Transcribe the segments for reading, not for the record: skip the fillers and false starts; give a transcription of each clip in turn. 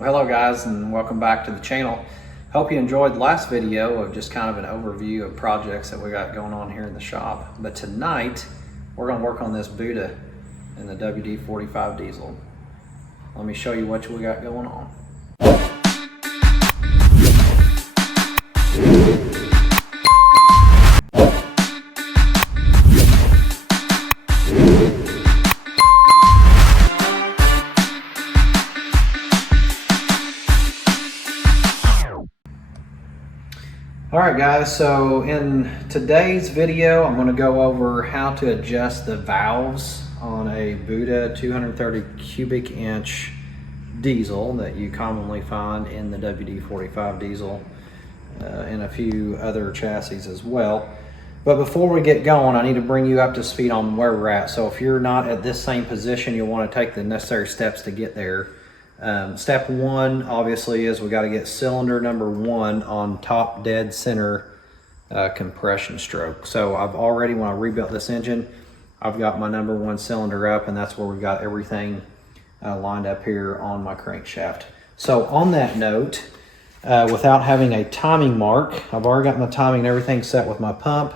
Well, hello guys, and welcome back to the channel. Hope you enjoyed the last video of just kind of an overview of projects that we got going on here in the shop. But tonight we're going to work on this Buda and the WD45 diesel. Let me show you what we got going on. Alright guys, so in today's video I'm going to go over how to adjust the valves on a Buda 230 cubic inch diesel that you commonly find in the WD45 diesel and a few other chassis as well. But before we get going, I need to bring you up to speed on where we're at. So if you're not at this same position, you'll want to take the necessary steps to get there. Step one obviously is we got to get cylinder number 1 on top dead center compression stroke. So I've already, when I rebuilt this engine, I've got my number 1 cylinder up, and that's where we've got everything lined up here on my crankshaft. So on that note, without having a timing mark, I've already got my timing and everything set with my pump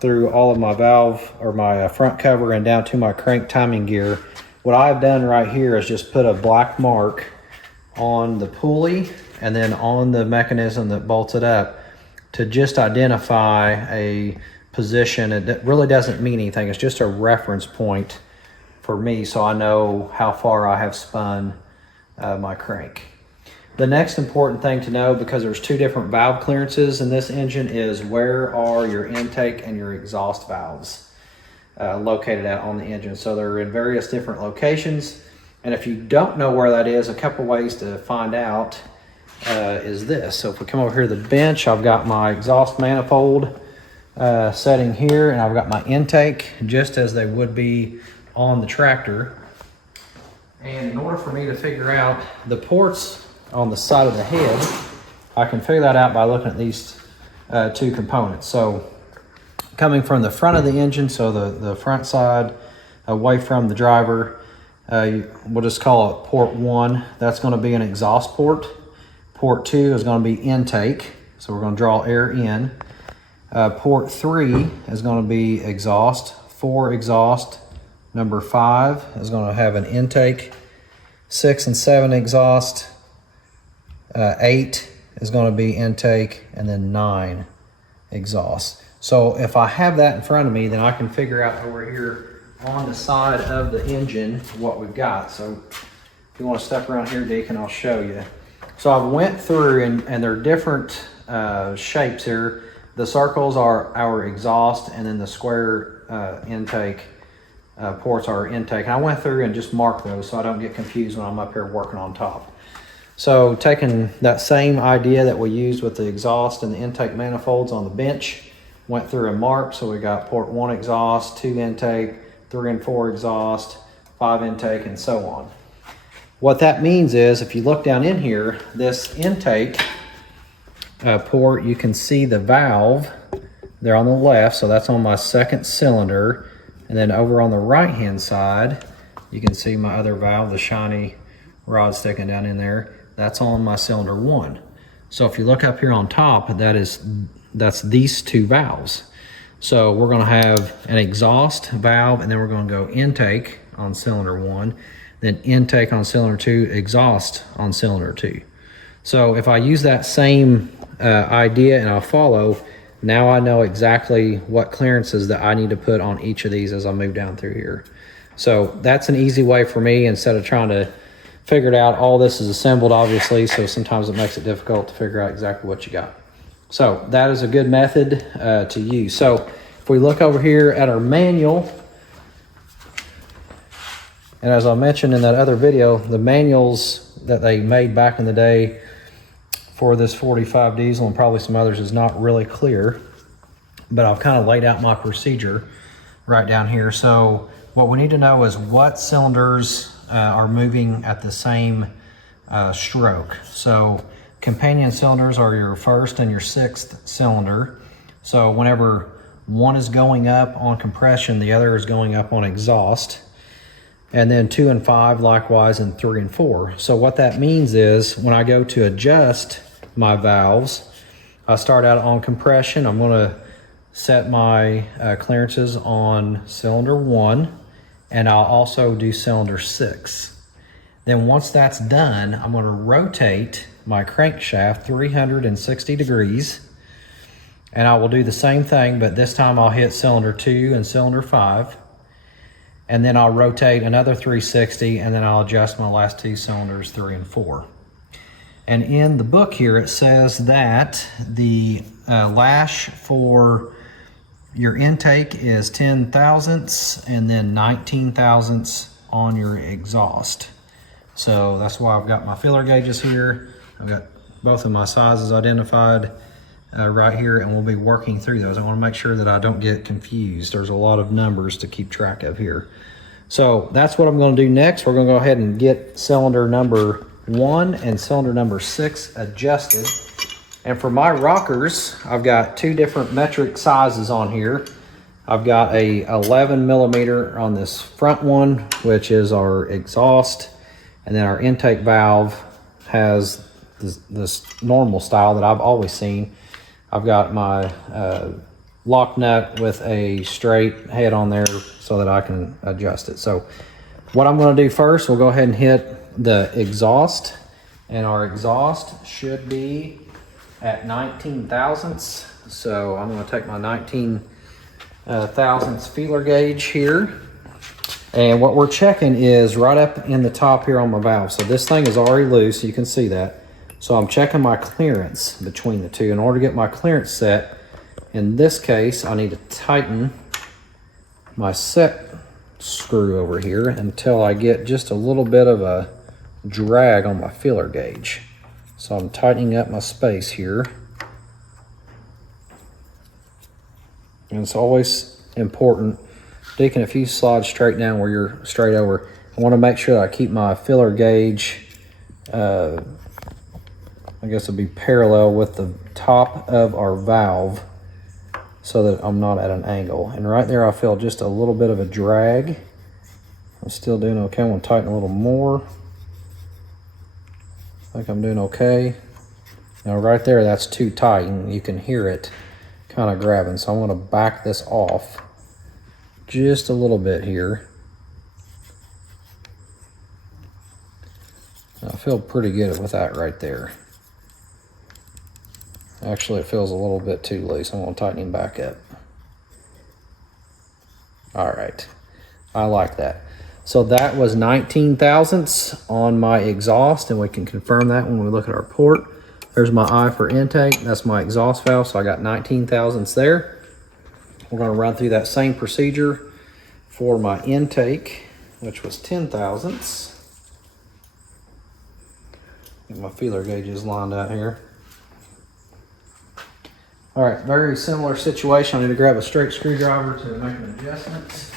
through all of my valve or my front cover and down to my crank timing gear. What I've done right here is just put a black mark on the pulley and then on the mechanism that bolts it up to just identify a position. It really doesn't mean anything. It's just a reference point for me so I know how far I have spun my crank. The next important thing to know, because there's 2 different valve clearances in this engine, is where are your intake and your exhaust valves located at on the engine. So they're in various different locations, and if you don't know where that is, a couple ways to find out is this. So if we come over here to the bench, I've got my exhaust manifold setting here, and I've got my intake just as they would be on the tractor. And in order for me to figure out the ports on the side of the head, I can figure that out by looking at these 2 components. So coming from the front of the engine, so the front side away from the driver, we'll just call it port 1. That's going to be an exhaust port. Port 2 is going to be intake, so we're going to draw air in. Port 3 is going to be exhaust. 4 exhaust. Number 5 is going to have an intake. 6 and 7 exhaust. 8 is going to be intake, and then 9 exhaust. So if I have that in front of me, then I can figure out over here on the side of the engine what we've got. So if you want to step around here, Deacon, I'll show you. So I went through, and they're different shapes here. The circles are our exhaust, and then the square intake ports are our intake. And I went through and just marked those so I don't get confused when I'm up here working on top. So taking that same idea that we used with the exhaust and the intake manifolds on the bench, went through and marked. So we got port 1 exhaust, 2 intake, 3 and 4 exhaust, 5 intake, and so on. What that means is, if you look down in here, this intake port, you can see the valve there on the left. So that's on my 2nd cylinder. And then over on the right hand side, you can see my other valve, the shiny rod sticking down in there. That's on my cylinder 1. So if you look up here on top, that's these 2 valves. So we're going to have an exhaust valve, and then we're going to go intake on cylinder 1, then intake on cylinder 2, exhaust on cylinder 2. So if I use that same idea and I'll follow, now I know exactly what clearances that I need to put on each of these as I move down through here. So that's an easy way for me, instead of trying to figure it out. All this is assembled, obviously, so sometimes it makes it difficult to figure out exactly what you got. So that is a good method to use. So if we look over here at our manual, and as I mentioned in that other video, the manuals that they made back in the day for this 45 diesel and probably some others is not really clear, but I've kind of laid out my procedure right down here. So what we need to know is what cylinders are moving at the same stroke. So companion cylinders are your 1st and your 6th cylinder. So whenever one is going up on compression, the other is going up on exhaust. And then 2 and 5 likewise, and 3 and 4. So what that means is when I go to adjust my valves, I start out on compression. I'm going to set my clearances on cylinder 1, and I'll also do cylinder 6. Then once that's done, I'm going to rotate my crankshaft 360 degrees, and I will do the same thing, but this time I'll hit cylinder 2 and cylinder 5. And then I'll rotate another 360, and then I'll adjust my last 2 cylinders, 3 and 4. And in the book here, it says that the lash for your intake is 10 thousandths and then 19 thousandths on your exhaust. So that's why I've got my feeler gauges here. I've got both of my sizes identified right here, and we'll be working through those. I want to make sure that I don't get confused. There's a lot of numbers to keep track of here. So that's what I'm going to do next. We're going to go ahead and get cylinder number 1 and cylinder number 6 adjusted. And for my rockers, I've got 2 different metric sizes on here. I've got a 11 millimeter on this front one, which is our exhaust, and then our intake valve has this normal style that I've always seen. I've got my lock nut with a straight head on there so that I can adjust it. So what I'm going to do first, we'll go ahead and hit the exhaust, and our exhaust should be at 19 thousandths. So I'm going to take my 19 thousandths feeler gauge here, and what we're checking is right up in the top here on my valve. So this thing is already loose, you can see that. So I'm checking my clearance between the two. In order to get my clearance set, in this case, I need to tighten my set screw over here until I get just a little bit of a drag on my feeler gauge. So I'm tightening up my space here. And it's always important, Deacon, if you slide straight down where you're straight over, I want to make sure that I keep my feeler gauge I guess it'll be parallel with the top of our valve so that I'm not at an angle. And right there I feel just a little bit of a drag. I'm still doing okay. I'm going to tighten a little more. I think I'm doing okay. Now right there, that's too tight and you can hear it kind of grabbing. So I want to back this off just a little bit here. I feel pretty good with that right there. Actually, it feels a little bit too loose. I'm going to tighten him back up. All right. I like that. So that was 19 thousandths on my exhaust, and we can confirm that when we look at our port. There's my eye for intake. That's my exhaust valve, so I got 19 thousandths there. We're going to run through that same procedure for my intake, which was 10 thousandths. Get my feeler gauges lined out here. All right, very similar situation. I need to grab a straight screwdriver to make an adjustment.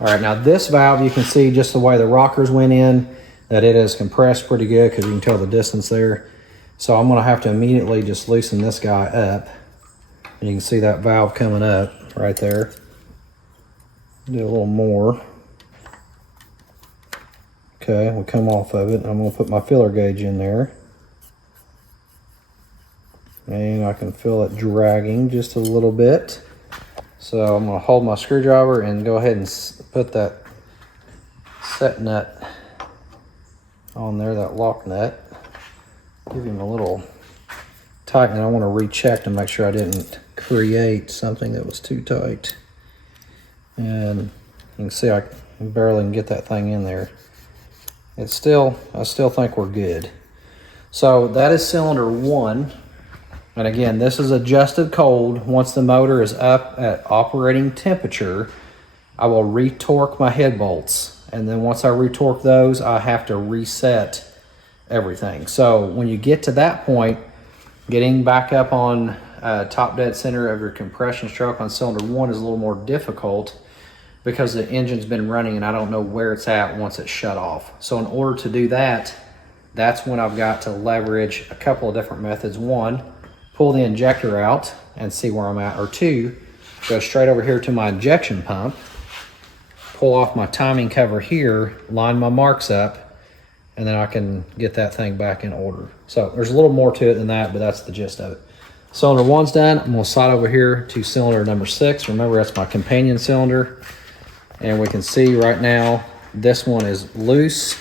All right, now this valve, you can see just the way the rockers went in, that it is compressed pretty good because you can tell the distance there. So I'm gonna have to immediately just loosen this guy up. And you can see that valve coming up right there. Do a little more. Okay, we'll come off of it. I'm gonna put my feeler gauge in there. And I can feel it dragging just a little bit. So I'm going to hold my screwdriver and go ahead and put that set nut on there, that lock nut. Give him a little tighten. I want to recheck to make sure I didn't create something that was too tight. And you can see I barely can get that thing in there. I still think we're good. So that is cylinder 1. And again, this is adjusted cold. Once the motor is up at operating temperature, I will retorque my head bolts. And then once I retorque those, I have to reset everything. So when you get to that point, getting back up on top dead center of your compression stroke on cylinder 1 is a little more difficult because the engine's been running and I don't know where it's at once it's shut off. So in order to do that, that's when I've got to leverage a couple of different methods. 1, pull the injector out and see where I'm at, or 2, go straight over here to my injection pump pull off my timing cover here, line my marks up, and then I can get that thing back in order. So there's a little more to it than that, but that's the gist of it. Cylinder 1's done. I'm gonna slide over here to cylinder number 6. Remember, that's my companion cylinder. And we can see right now, this one is loose.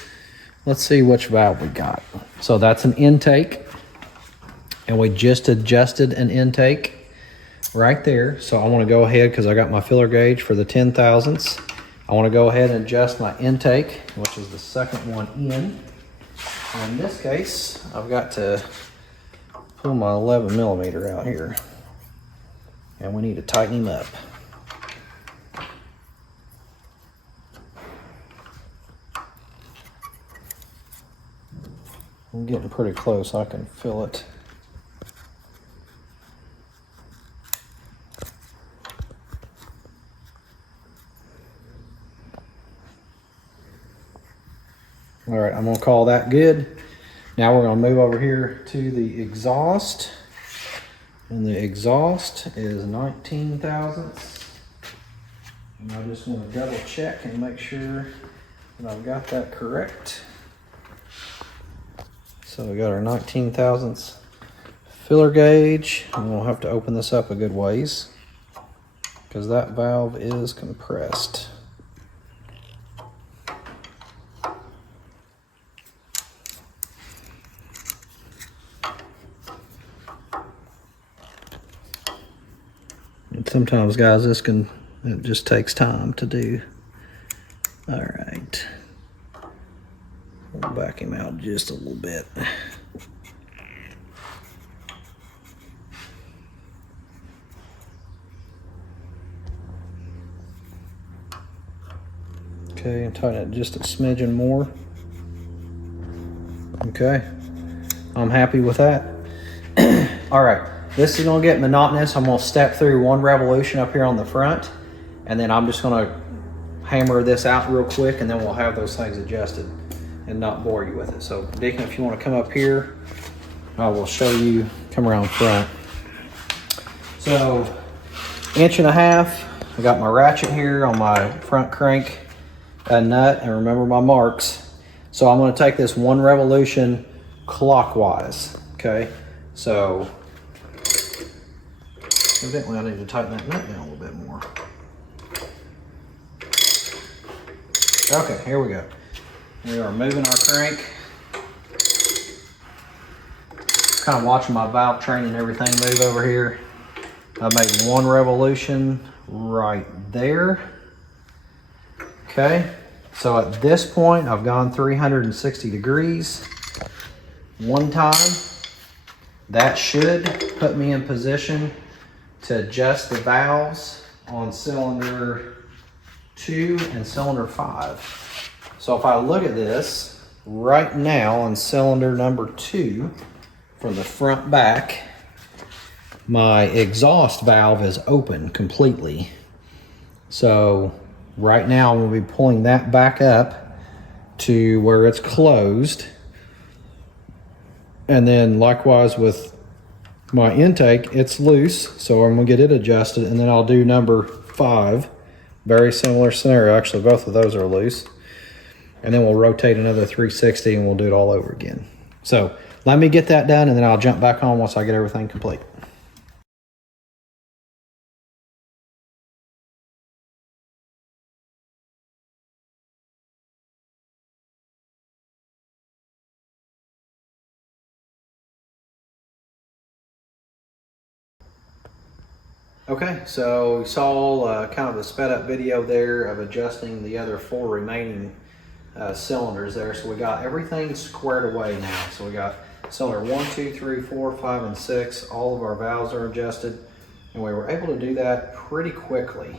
Let's see which valve we got. So that's an intake. And we just adjusted an intake right there. So I wanna go ahead, because I got my filler gauge for the 10 thousandths. I wanna go ahead and adjust my intake, which is the second one in. And in this case, I've got to pull my 11 millimeter out here. And we need to tighten him up. I'm getting pretty close, I can feel it. All right, I'm gonna call that good. Now we're gonna move over here to the exhaust. And the exhaust is 19 thousandths. And I just wanna double check and make sure that I've got that correct. So we got our 19 thousandths filler gauge. And we'll have to open this up a good ways because that valve is compressed. And sometimes, guys, it just takes time to do. All right. We'll back him out just a little bit. Okay, and tighten it just a smidgen more. Okay, I'm happy with that. All right, this is gonna get monotonous. I'm gonna step through one revolution up here on the front, and then I'm just gonna hammer this out real quick, and then we'll have those things adjusted and not bore you with it. So Deacon, if you want to come up here, I will show you, come around front. So 1.5 inches, I got my ratchet here on my front crank nut, and remember my marks. So I'm going to take this one revolution clockwise, okay? So evidently I need to tighten that nut down a little bit more. Okay, here we go. We are moving our crank. Kind of watching my valve train and everything move over here. I made one revolution right there. Okay, so at this point, I've gone 360 degrees one time. That should put me in position to adjust the valves on cylinder 2 and cylinder 5. So if I look at this right now on cylinder number 2, from the front back, my exhaust valve is open completely. So right now I'm going to be pulling that back up to where it's closed. And then likewise with my intake, it's loose. So I'm going to get it adjusted, and then I'll do number 5. Very similar scenario. Actually, both of those are loose. And then we'll rotate another 360 and we'll do it all over again. So let me get that done, and then I'll jump back on once I get everything complete. Okay, so we saw kind of a sped up video there of adjusting the other 4 remaining cylinders there. So we got everything squared away now. So we got cylinder 1, 2, 3, 4, 5, and 6. All of our valves are adjusted, and we were able to do that pretty quickly,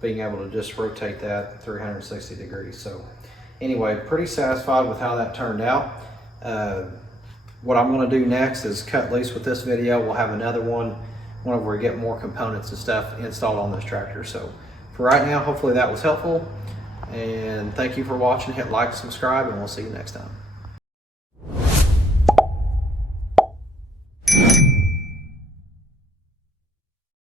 being able to just rotate that 360 degrees. So anyway, pretty satisfied with how that turned out. What I'm going to do next is cut loose with this video. We'll have another one whenever we get more components and stuff installed on this tractor. So for right now, hopefully that was helpful, and thank you for watching. Hit like, subscribe, and we'll see you next time.